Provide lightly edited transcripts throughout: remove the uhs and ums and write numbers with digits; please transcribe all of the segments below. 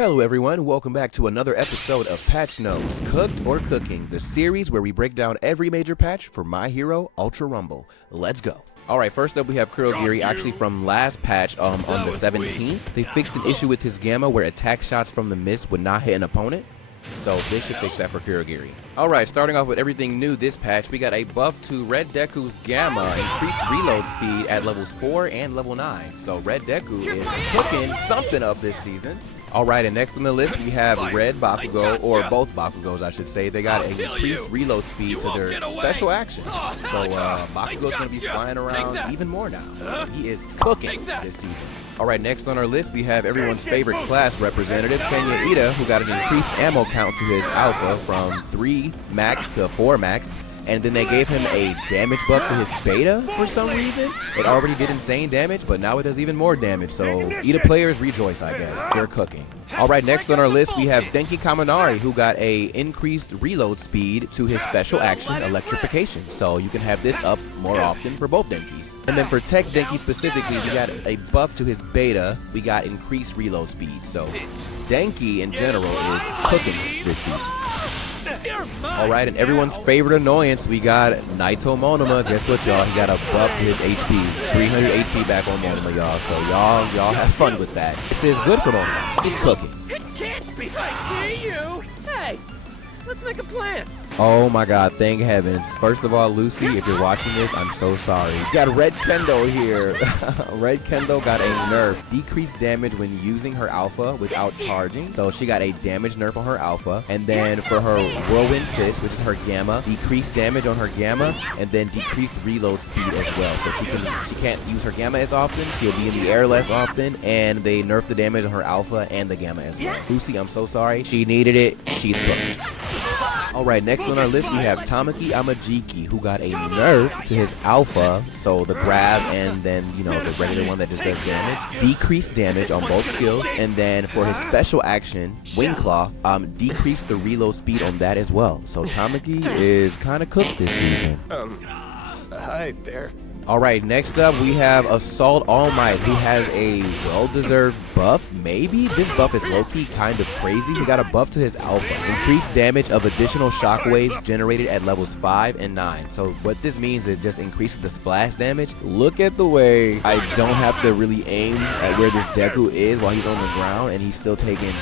Hello everyone, welcome back to another episode of Patch Notes, Cooked or Cooking, the series where we break down every major patch for My Hero Ultra Rumble. Let's go. Alright, first up we have Kurogiri, actually from last patch on the 17th. They fixed an issue with his Gamma where attack shots from the mist would not hit an opponent. So they should fix that for Kurogiri. Alright, starting off with everything new this patch, we got a buff to Red Deku's Gamma, increased reload speed at levels 4 and level 9. So Red Deku is cooking something up this season. Alright, and next on the list we have Red Bakugo, or both Bakugos I should say. They got an increased reload speed to their special action. So Bakugo's going to be flying around even more now. He is cooking this season. Alright, next on our list we have everyone's favorite class representative, Tenya Ida, who got an increased ammo count to his Alpha from 3 max to 4 max. And then they gave him a damage buff to his beta for some reason. It already did insane damage, but now it does even more damage. So Ida players rejoice, I guess. They're cooking. Alright, next on our list we have Denki Kaminari, who got a increased reload speed to his special action, Electrification. So you can have this up more often for both Denkis. And then for Tech Denki specifically, we got a buff to his beta. We got increased reload speed. So Denki in general is cooking this season. Alright, and everyone's favorite annoyance, we got Naito Monoma. Guess what, y'all? He got a buff to his HP. 300 HP back on Monoma, y'all. So y'all have fun with that. This is good for Monoma. He's cooking. It can't be. I hear you. Hey, let's make a plan. Oh my god, thank heavens. First of all, Lucy, if you're watching this, I'm so sorry. You got Red Kendo here. Red Kendo got a nerf. Decreased damage when using her Alpha without charging. So she got a damage nerf on her Alpha. And then for her Whirlwind Fist, which is her Gamma, decreased damage on her Gamma, and then decreased reload speed as well. So she can't use her Gamma as often. She'll be in the air less often. And they nerfed the damage on her Alpha and the Gamma as well. Lucy, I'm so sorry. She needed it. She's cooking. Alright, next on our list we have Tamaki Amajiki, who got a nerf to his Alpha, so the grab and then, you know, the regular one that just does damage. Decreased damage on both skills, and then for his special action, Wing Claw, decreased the reload speed on that as well. So Tamaki is kind of cooked this season. Hi there. Alright, next up we have Assault All Might. He has a well-deserved buff, maybe? This buff is low-key kind of crazy. He got a buff to his Alpha. Increased damage of additional shockwaves generated at levels 5 and 9. So what this means is just increases the splash damage. Look at the way I don't have to really aim at where this Deku is while he's on the ground, and he's still taking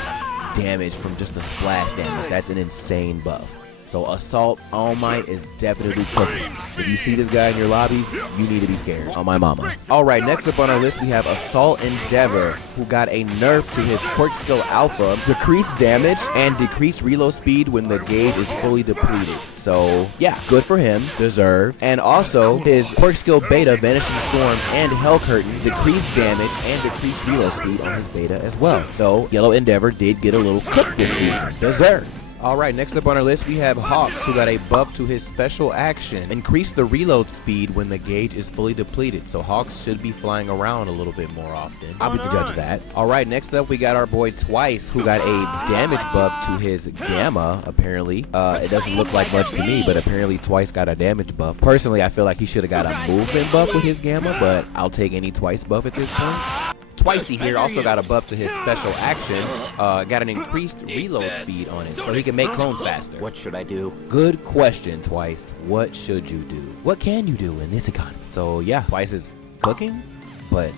damage from just the splash damage. That's an insane buff. So Assault All Might is definitely cooking. If you see this guy in your lobbies, you need to be scared. On my mama. Alright, next up on our list we have Assault Endeavor, who got a nerf to his Quirk Skill Alpha, decreased damage and decreased reload speed when the gauge is fully depleted. So yeah, good for him, deserved. And also his Quirk Skill Beta, Vanishing Storm and Hell Curtain, decreased damage and decreased reload speed on his beta as well. So Yellow Endeavor did get a little cooked this season. Deserved. Alright, next up on our list we have Hawks, who got a buff to his special action. Increase the reload speed when the gauge is fully depleted. So Hawks should be flying around a little bit more often. I'll be the judge of that. Alright, next up we got our boy Twice, who got a damage buff to his Gamma, apparently. It doesn't look like much to me, but apparently Twice got a damage buff. Personally, I feel like he should have got a movement buff with his Gamma, but I'll take any Twice buff at this point. Twicey here also got a buff to his special action, got an increased reload speed on it, so he can make clones faster. What should I do? Good question, Twice. What should you do? What can you do in this economy? So yeah, Twice is cooking, but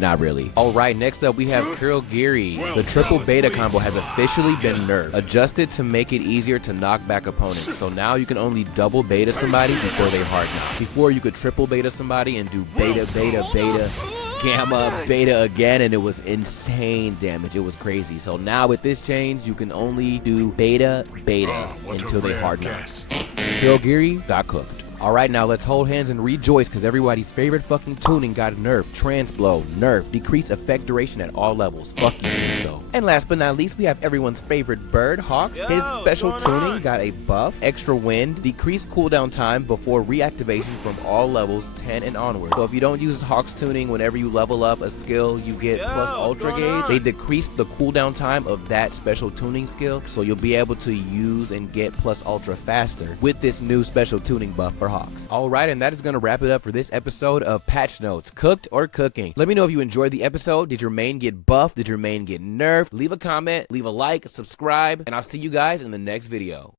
not really. Alright, next up we have Kurogiri. The triple beta combo has officially been nerfed, adjusted to make it easier to knock back opponents. So now you can only double beta somebody before they hard knock. Before you could triple beta somebody and do beta, beta, beta, Gamma, beta again, and it was insane damage. It was crazy. So now with this change, you can only do beta, beta until they hard knock. Kurogiri got cooked. Alright, now let's hold hands and rejoice because everybody's favorite fucking tuning got nerfed. Transblow, nerf, decrease effect duration at all levels. Fuck you, so. And last but not least, we have everyone's favorite bird, Hawks. His special tuning got a buff, extra wind, decreased cooldown time before reactivation from all levels 10 and onward. So if you don't use Hawks tuning whenever you level up a skill, you get plus ultra gauge. They decreased the cooldown time of that special tuning skill, so you'll be able to use and get plus ultra faster with this new special tuning buff for Hawks. Alright, and that is going to wrap it up for this episode of Patch Notes, Cooked or Cooking. Let me know if you enjoyed the episode. Did your main get buffed? Did your main get nerfed? Leave a comment, leave a like, subscribe, and I'll see you guys in the next video.